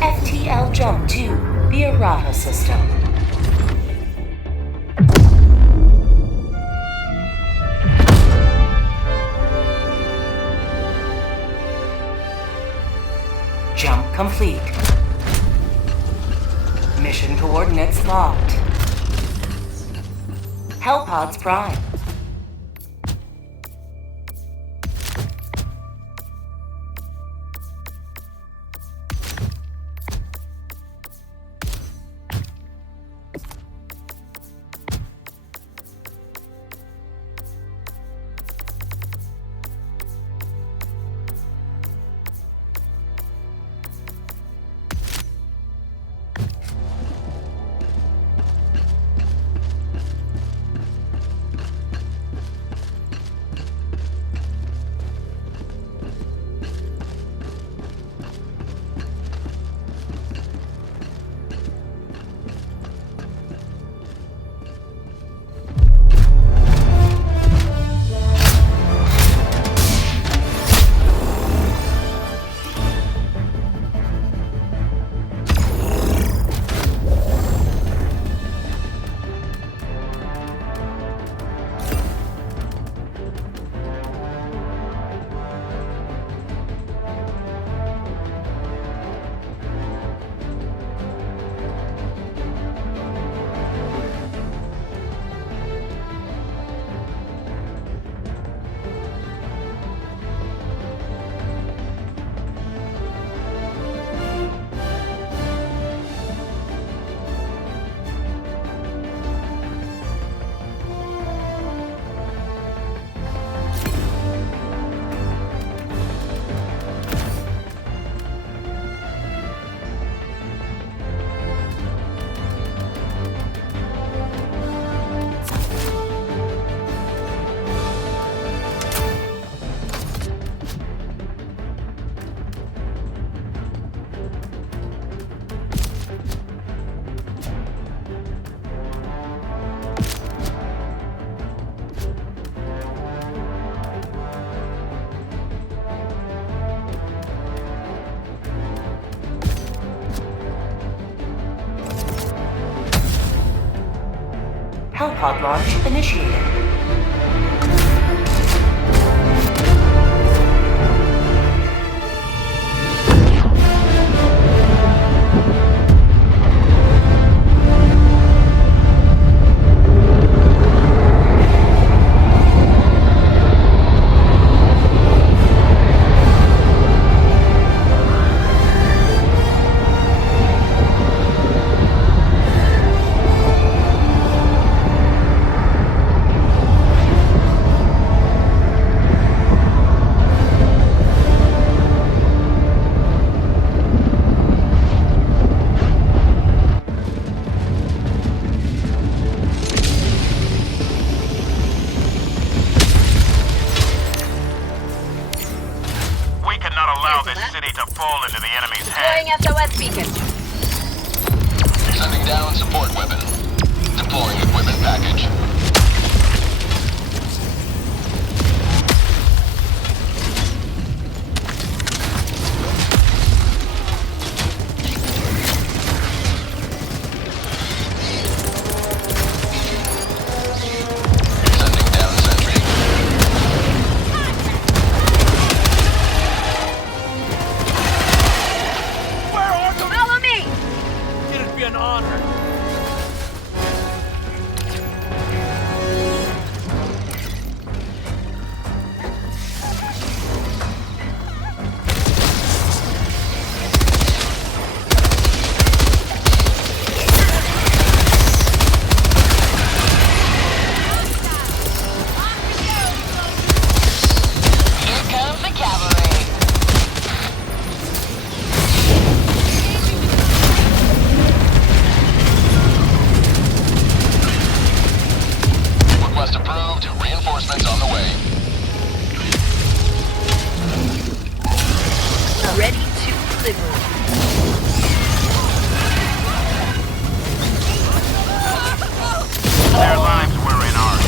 FTL jump to the Errata system. Jump complete. Mission coordinates locked. Hellpods prime. Hellpod launch initiated. SOS beacon. Sending down support weapon. Deploying equipment package. Sending down sentry. Follow me! It'd be an honor. Here comes the cavalry. Request approved. Reinforcements on the way. Ready to deliver. Their lives were in ours.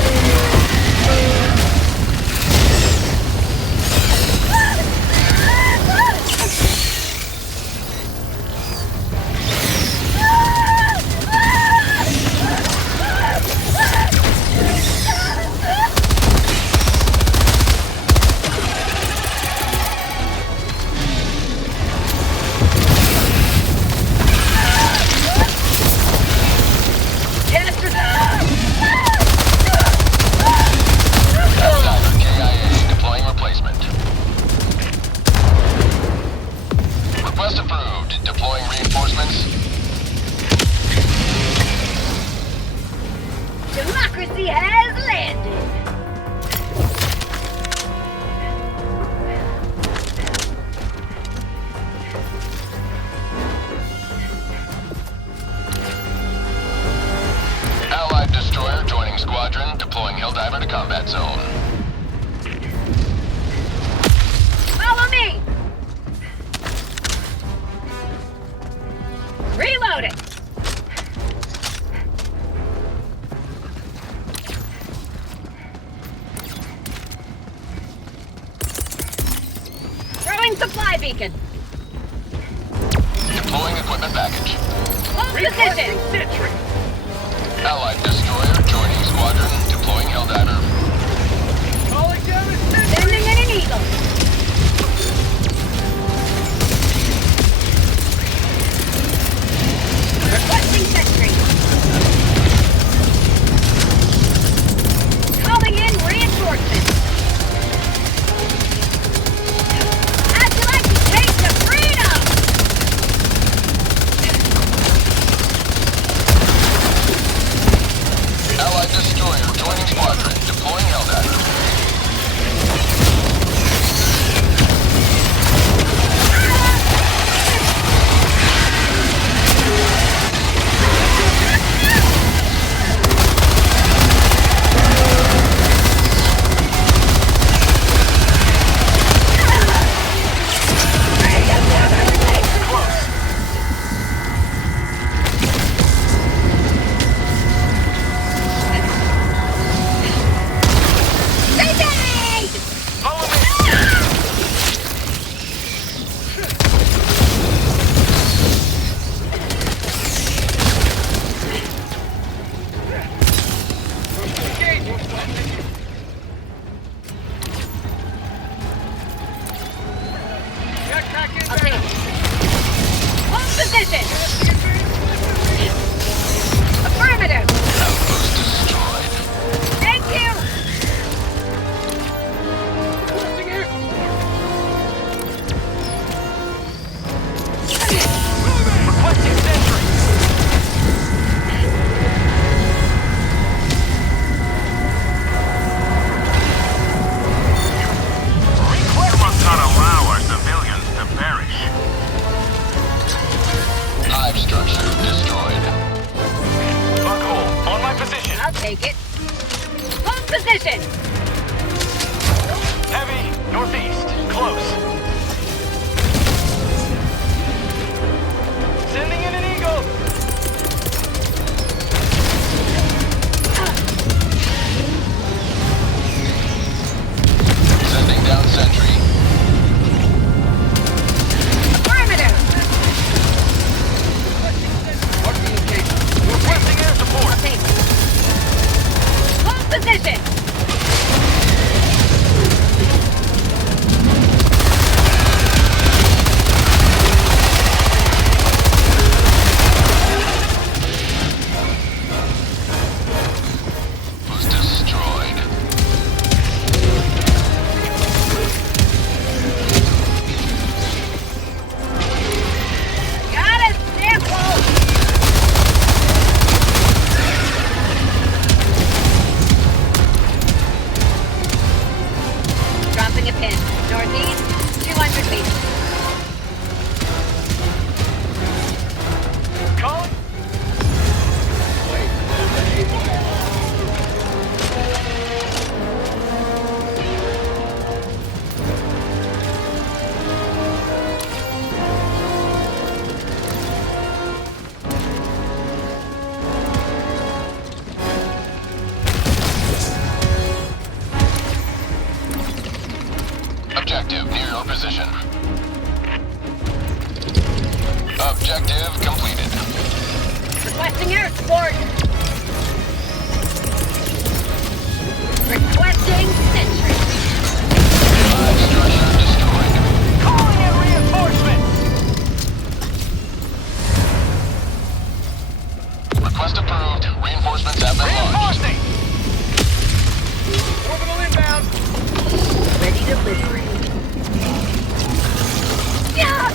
Deploying supply beacon. Deploying equipment package. Hold position. Sentry. Allied destroyer joining squadron. Deploying Helldiver. Calling down a sentry. Sending in an eagle. Requesting sentry. Calling in reinforcements. How'd you like to taste the freedom? Allied destroyer joining squadron. Deploying Helldiver. Follow me. Engaging. Backpack I'll take inbound. it. Hold position. Affirmative. Outpost destroyed. Thank you. Requesting air. Requesting sentry. We must not allow our civilians to perish. Hive structure destroyed. Bunghole, on my position. I'll take it. Hold position. Heavy, northeast, close. Sending in an eagle. Sending down sentry. Affirmative. Requesting air support. I'll take it. Hold position. Was destroyed. Got a sample. Dropping a pin. Northeast, 200 meters. Calling. Objective near your position. Objective completed. Requesting air support. Requesting sentry. Hive structure destroyed. Calling in reinforcements. Request approved. Reinforcements have been launched. Reinforcing. Orbital inbound. Ready to liberate. Yeah!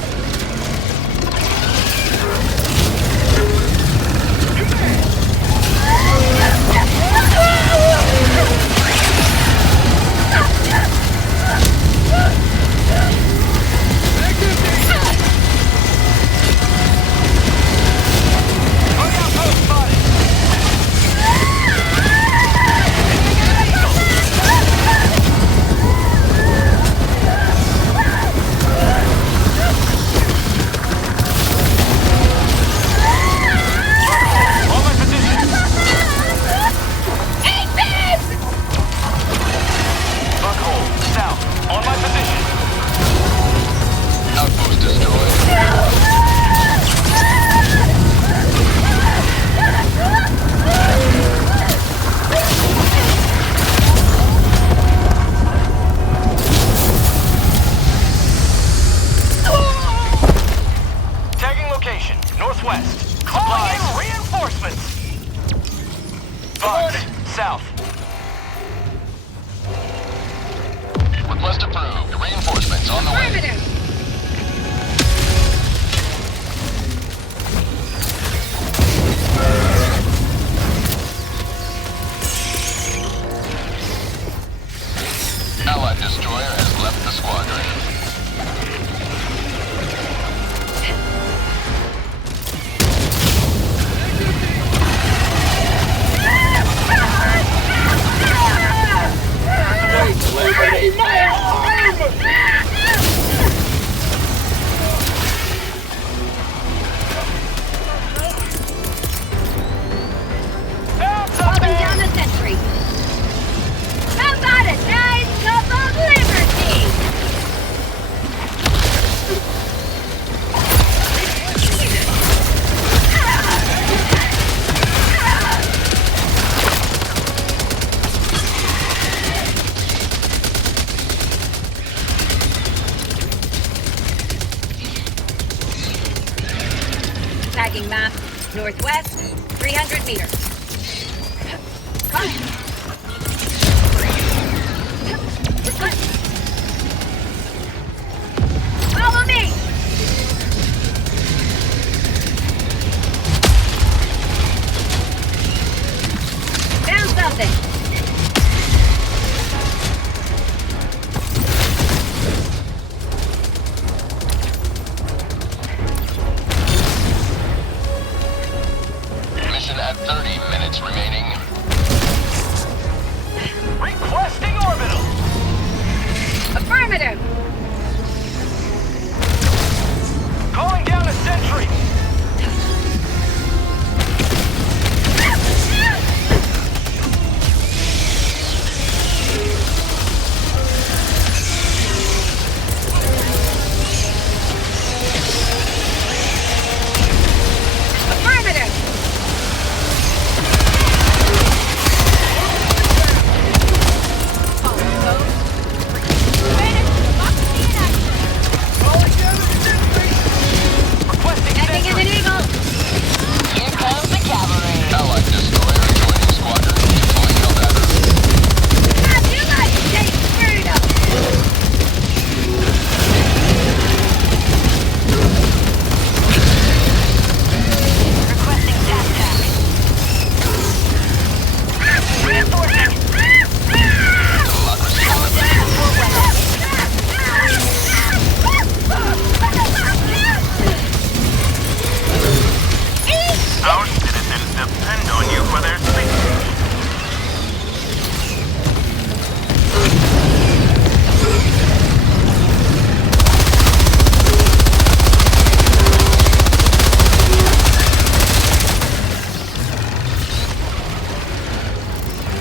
Tracking map. Northwest, 300 meters. Follow me! Found something. Mission at 30 minutes remaining. Requesting orbital. Affirmative! Calling down a sentry. Affirmative! Calling down a sentry. Requesting Heading in sentry. an eagle! Here comes the cavalry. Allied destroyer joining squadron. Deploying no battery. How'd you like to taste freedom? Requesting gas tax. Reinforcing! Democracy on the Our citizens depend on you for their safety.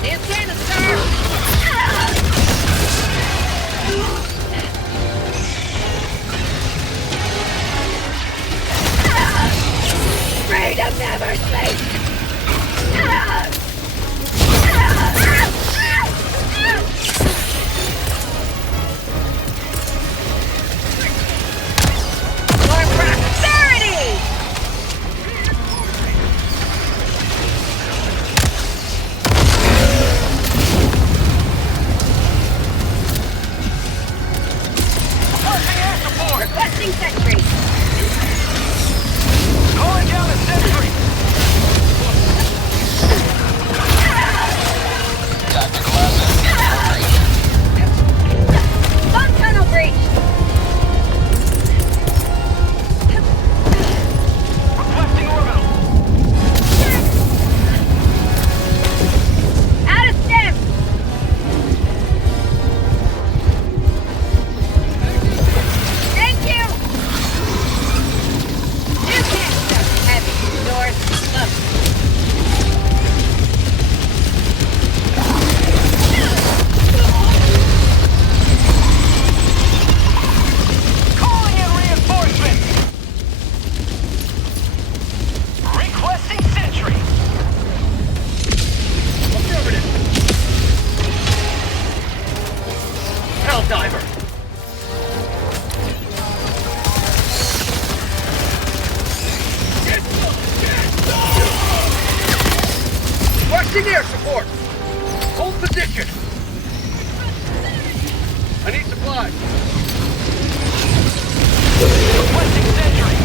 New canister! Freedom never sleeps! For prosperity! Requesting air support. Requesting sentry! Calling down a sentry. tactical asset. Bomb tunnel breach! Requesting orbital. Out of stem! Thank you! New canister! Heavy. North. Left. Calling in reinforcements. Requesting sentry. Affirmative. Helldiver. Requesting air support. Hold position. I need supplies. Requesting sentry.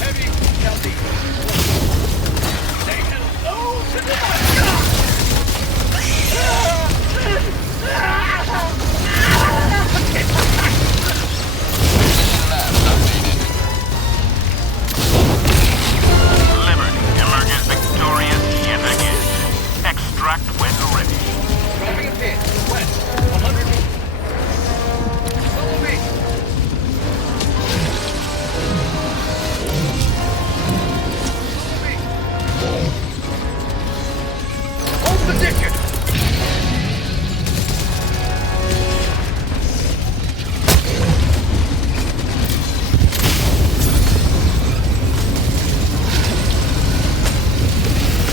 Heavy casualty. Say hello to the Map updated. Liberty emerges victorious yet again. Extract when ready. Dropping a pin. West. 100 meters. Follow me. Follow me. Hold position.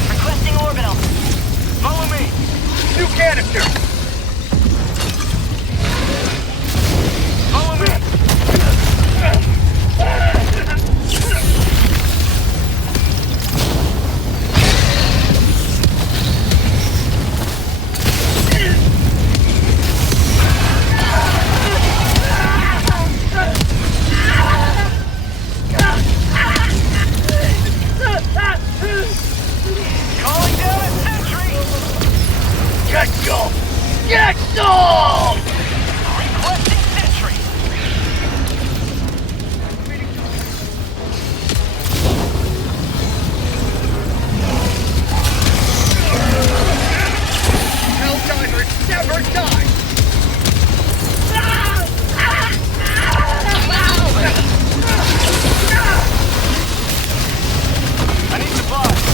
Requesting orbital. Follow me. New canister. Get some! Requesting sentry. Helldivers never die! I need supplies.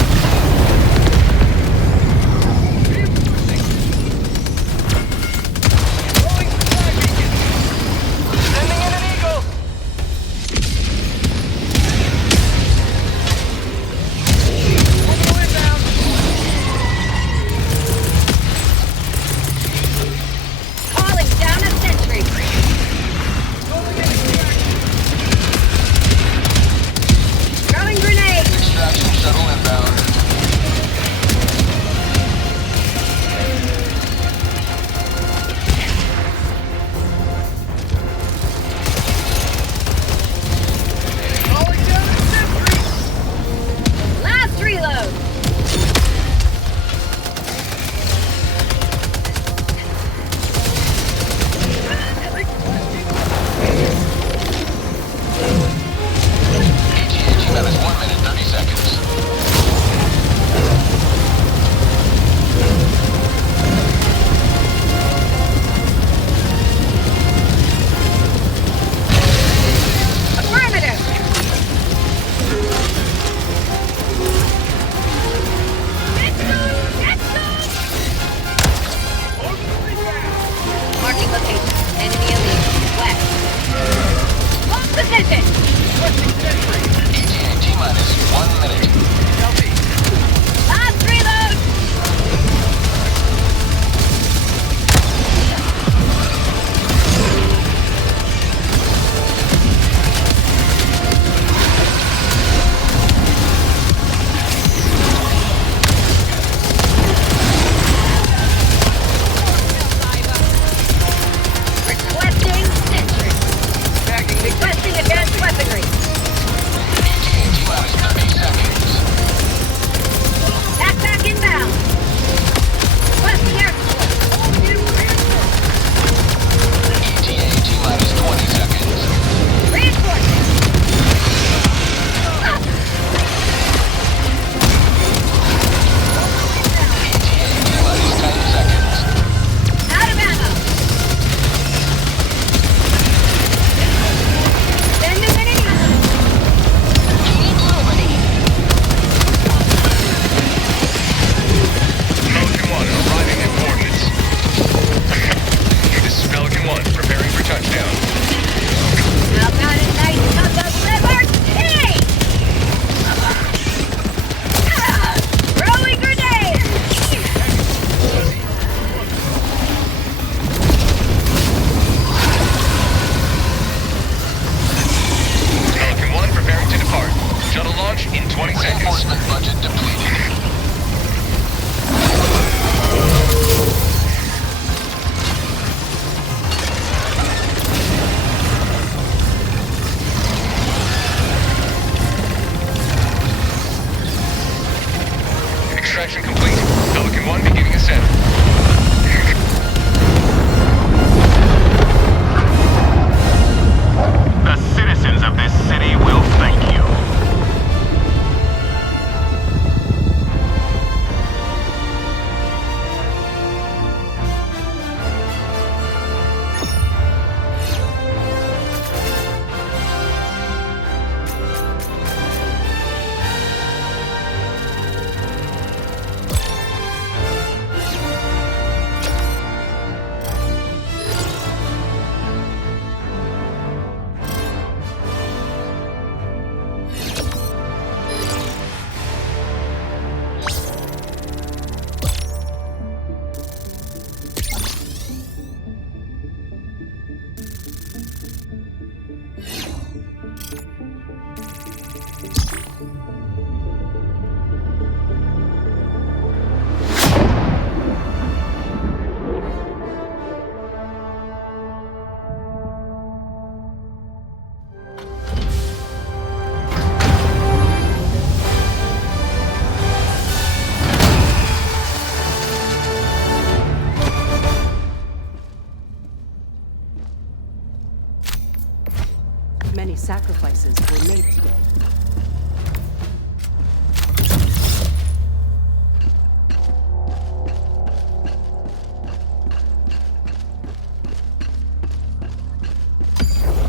Sacrifices were made today.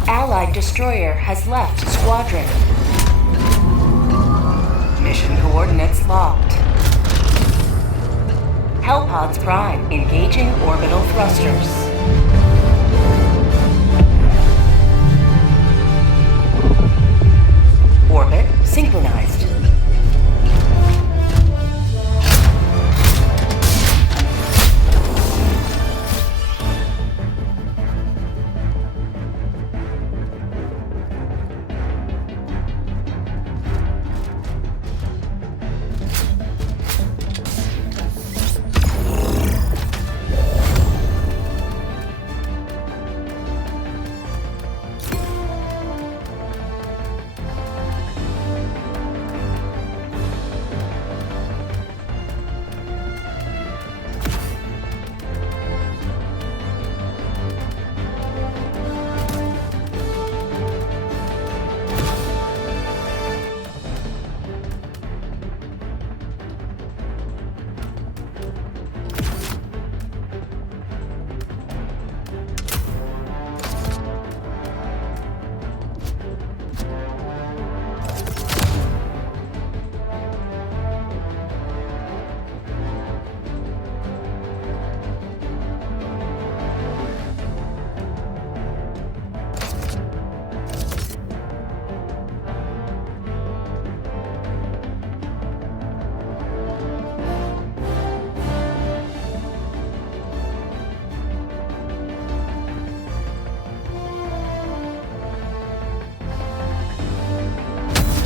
Allied destroyer has left squadron. Mission coordinates locked. Hellpods Prime engaging orbital thrusters. Orbit synchronized.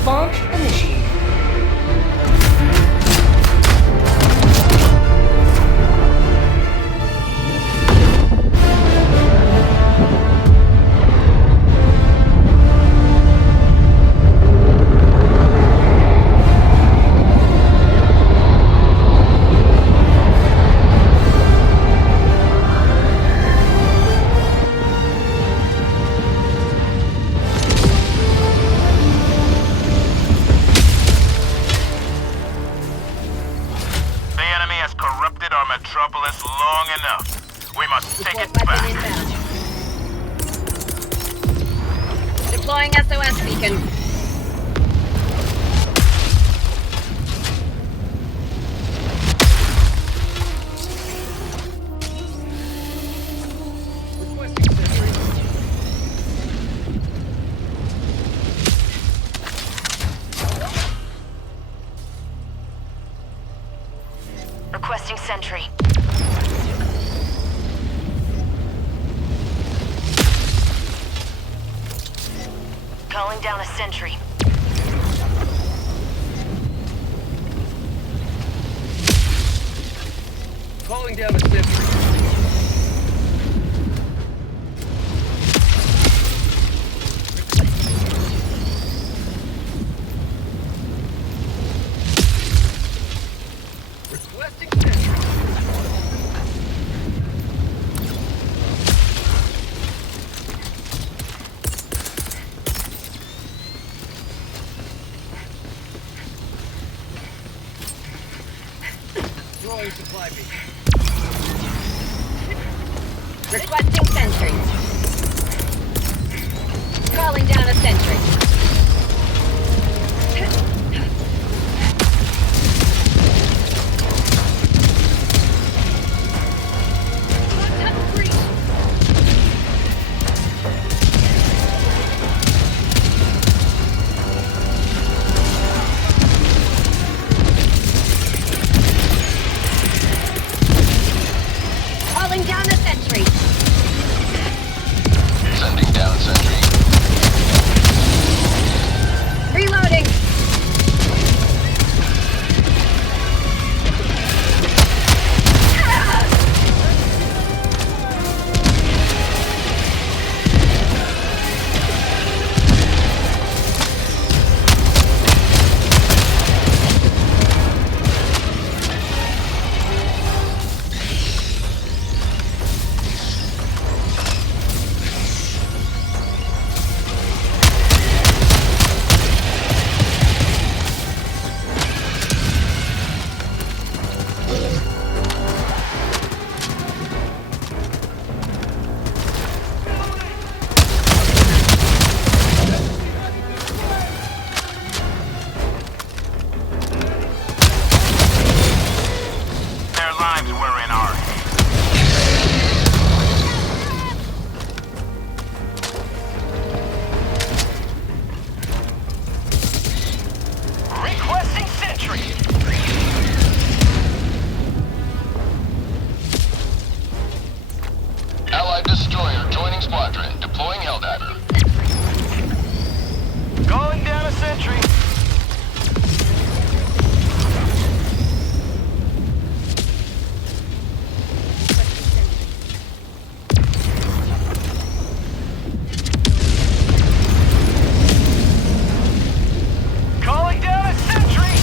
Launch initiated. Metropolis long enough. We must take it Support back. weapon inbound. Deploying SOS beacon. Requesting sentry. Calling down a sentry. Calling down a sentry. Requesting sentry. Throwing supply beacon. Requesting sentry. Calling down a sentry. Contact breach. Calling down a sentry. Sending down sentry. Reloading. lives were in our hands. Requesting sentry. Allied destroyer joining squadron. Deploying Helldiver. Calling down a sentry. Calling down a sentry.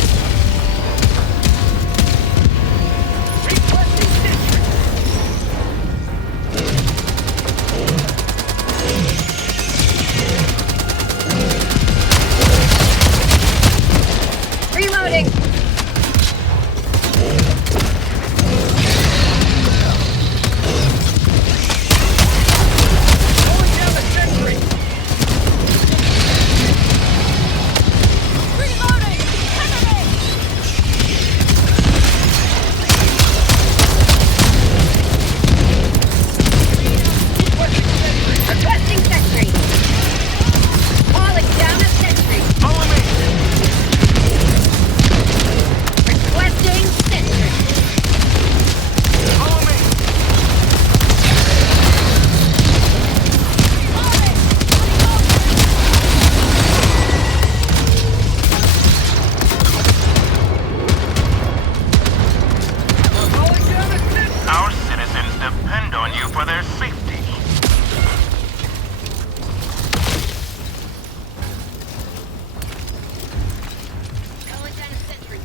Requesting sentry. Reloading. Calling down a sentry. Reloading. Enemy. Requesting sentry. Calling down a sentry. Follow me. Requesting sentry. Follow me. Calling down a sentry. Our citizens depend on you for their safety. Calling down a sentry.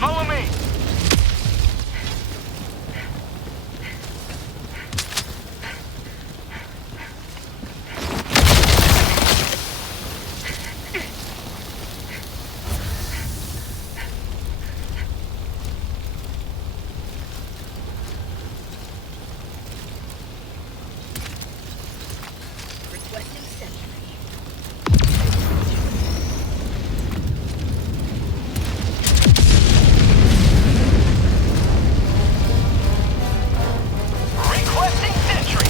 Follow me. Requesting sentry. Requesting sentry.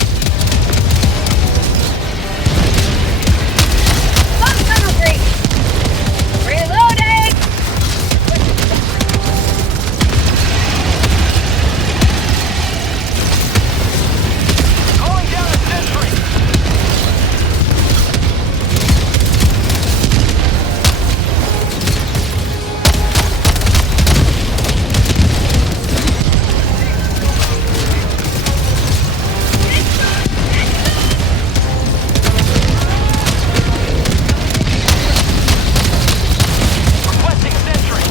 Bomb tunnel breach. Reloading. Calling down a sentry. Requesting sentry.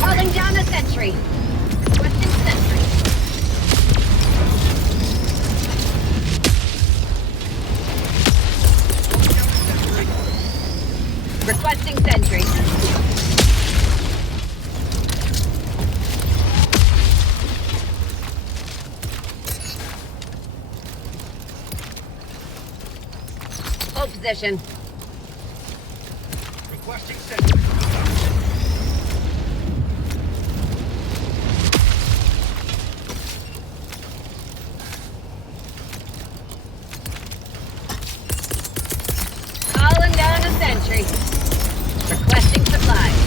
Calling down a sentry. Requesting sentry. Requesting sentry. Hold position. Requesting sentry. Calling down a sentry. Requesting supplies.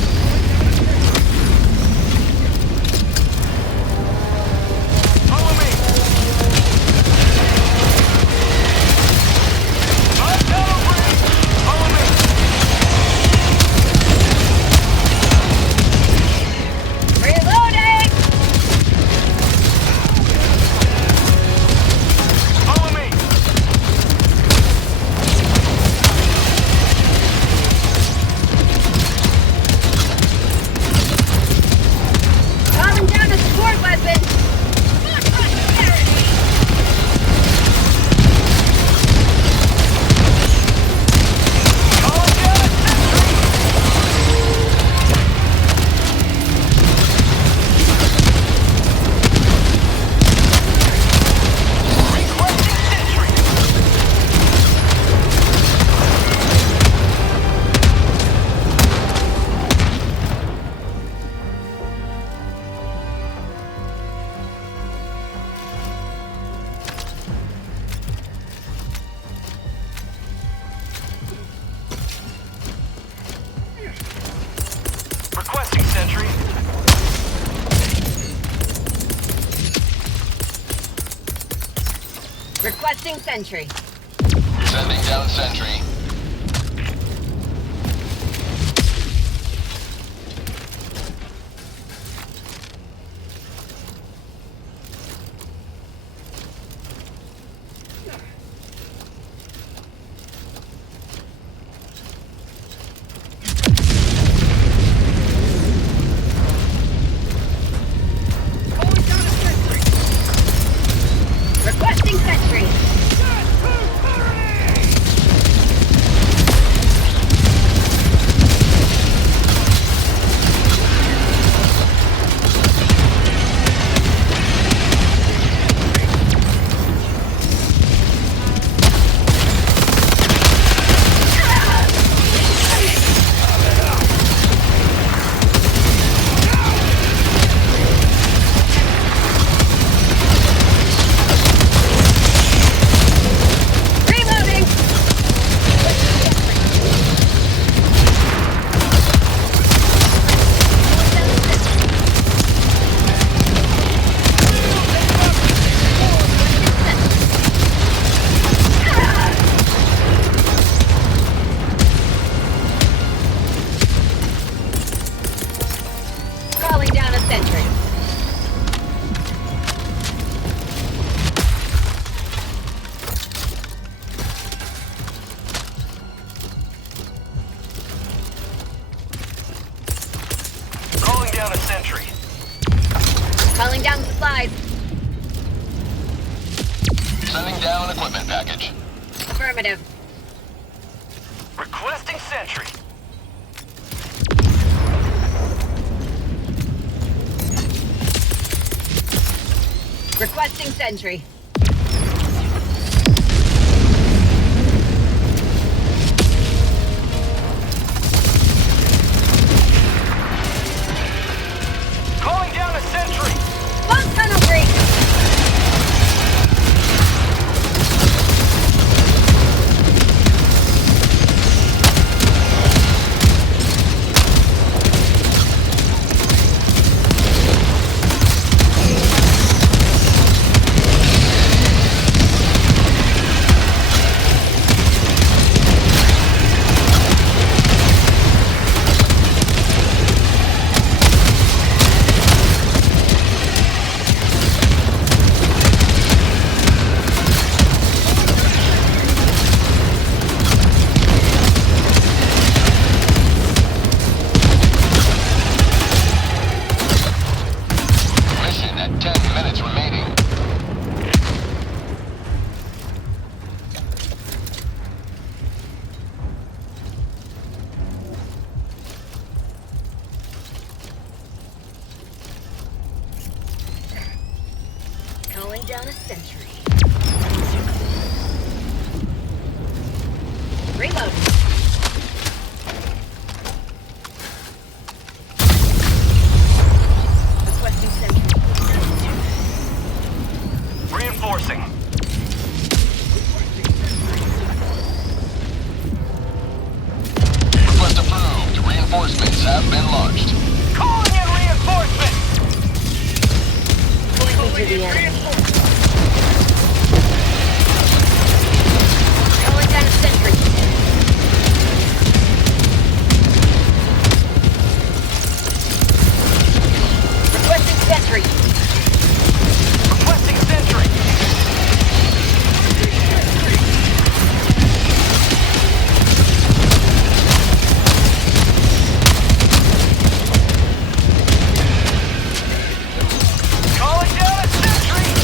Follow me. Tunnel breach. Follow me. Reloading! Follow me. Requesting sentry. Sending down sentry. Calling down a sentry. Requesting sentry. Reloading. Calling down a sentry. Calling down a sentry. Calling down supplies. Sending down equipment package. Affirmative. Requesting sentry. Requesting sentry. Calling down a sentry. Bomb tunnel breach. Mission at 10 minutes remaining. Calling down a sentry. Reload. Requesting sentry. Reinforcing. Request approved. Reinforcements have been launched. Calling in reinforcement. Pointing to the enemy. Calling down a sentry. Requesting sentry. Requesting sentry. Calling down a sentry.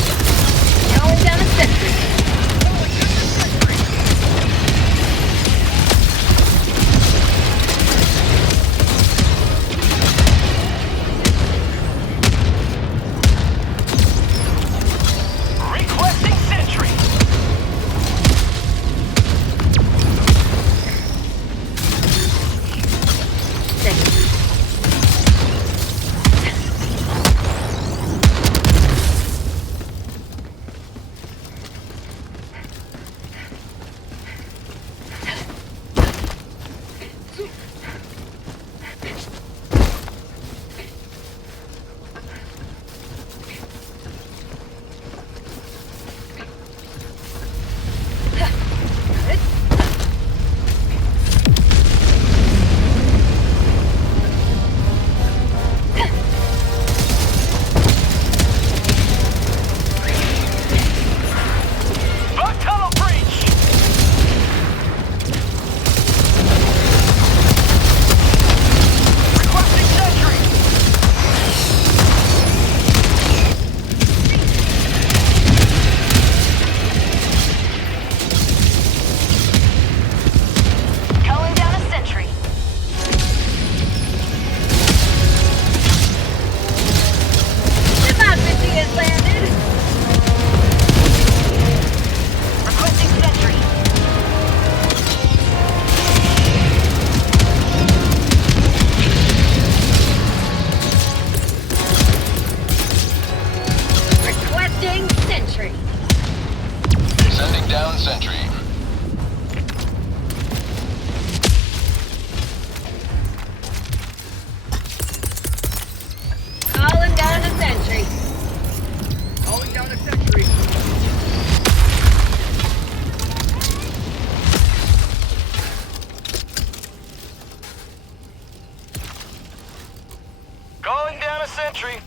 sentry?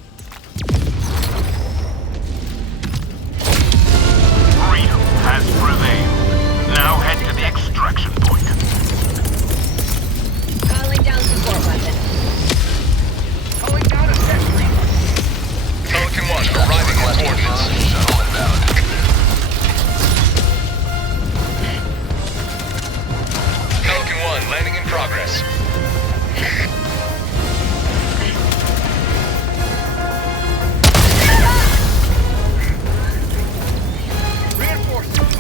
Freedom has prevailed. Now head to the extraction point. Calling down support weapon. Calling down a sentry. Pelican 1, arriving at coordinates. Shuttle inbound. Pelican 1, landing in progress. Reinforcements.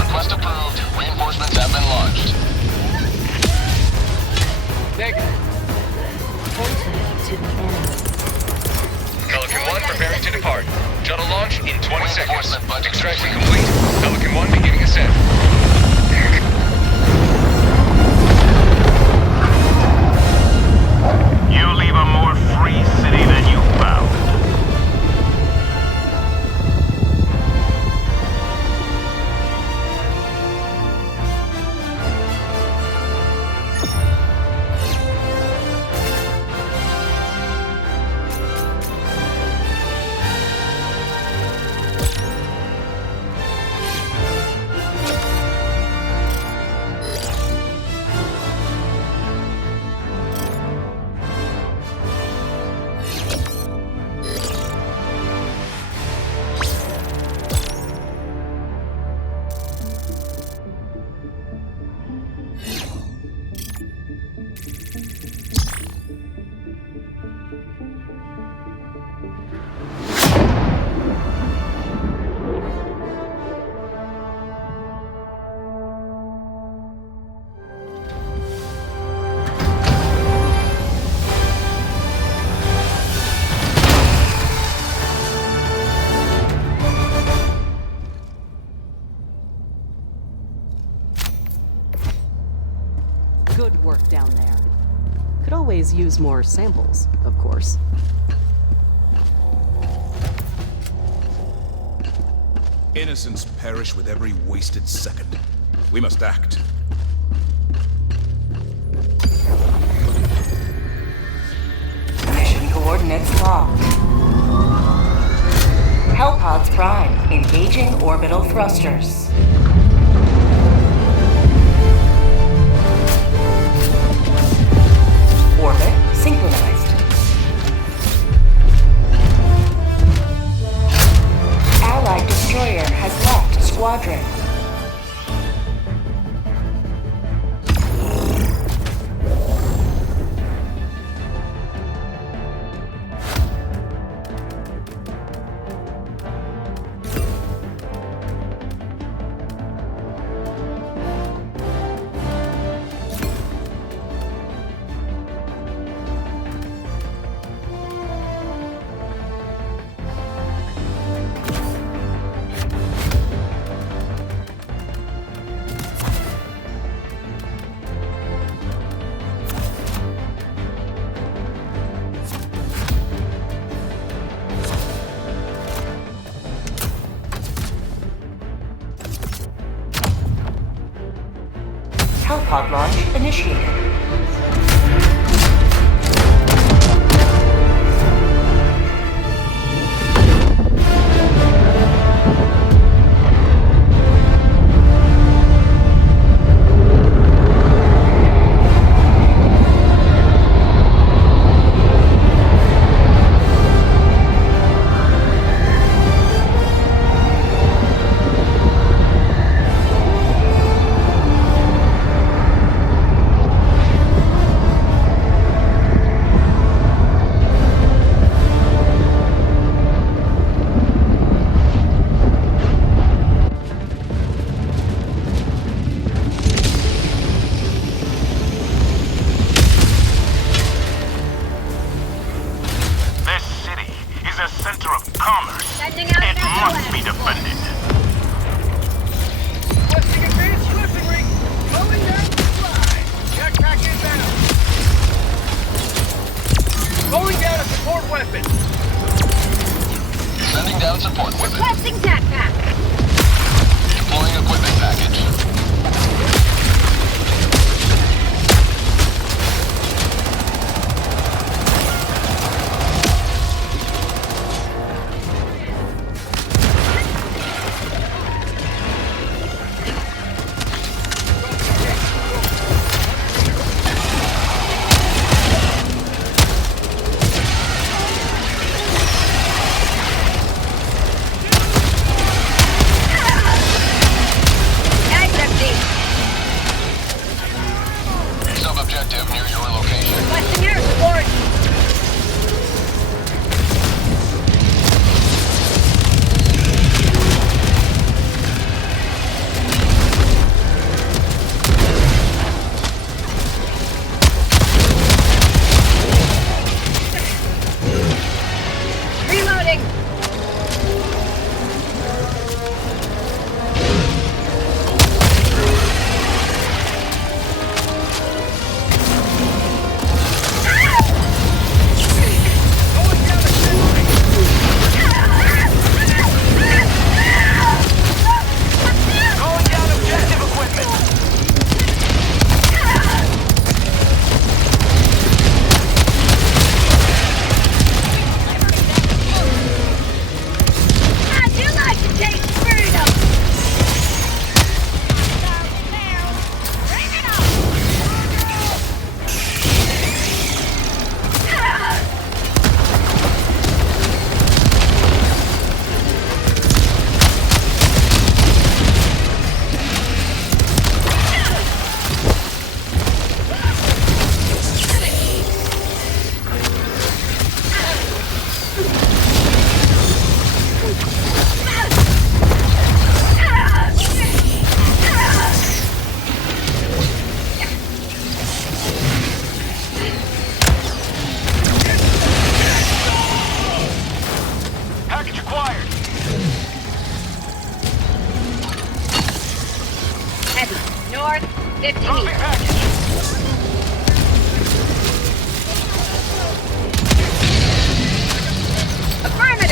Request approved. Reinforcements have been launched. Negative. Pelican 1 preparing to depart. Shuttle launch in 20 seconds. Extraction complete. Pelican 1 beginning ascent. You leave a more free city than you found. Good work down there. Could always use more samples, of course. Innocents perish with every wasted second. We must act. Mission coordinates locked. Hellpods Prime, engaging orbital thrusters. Orbit synchronized. Allied destroyer has left squadron. Hellpod launch initiated. north, 50 Dropping meters. package. Affirmative!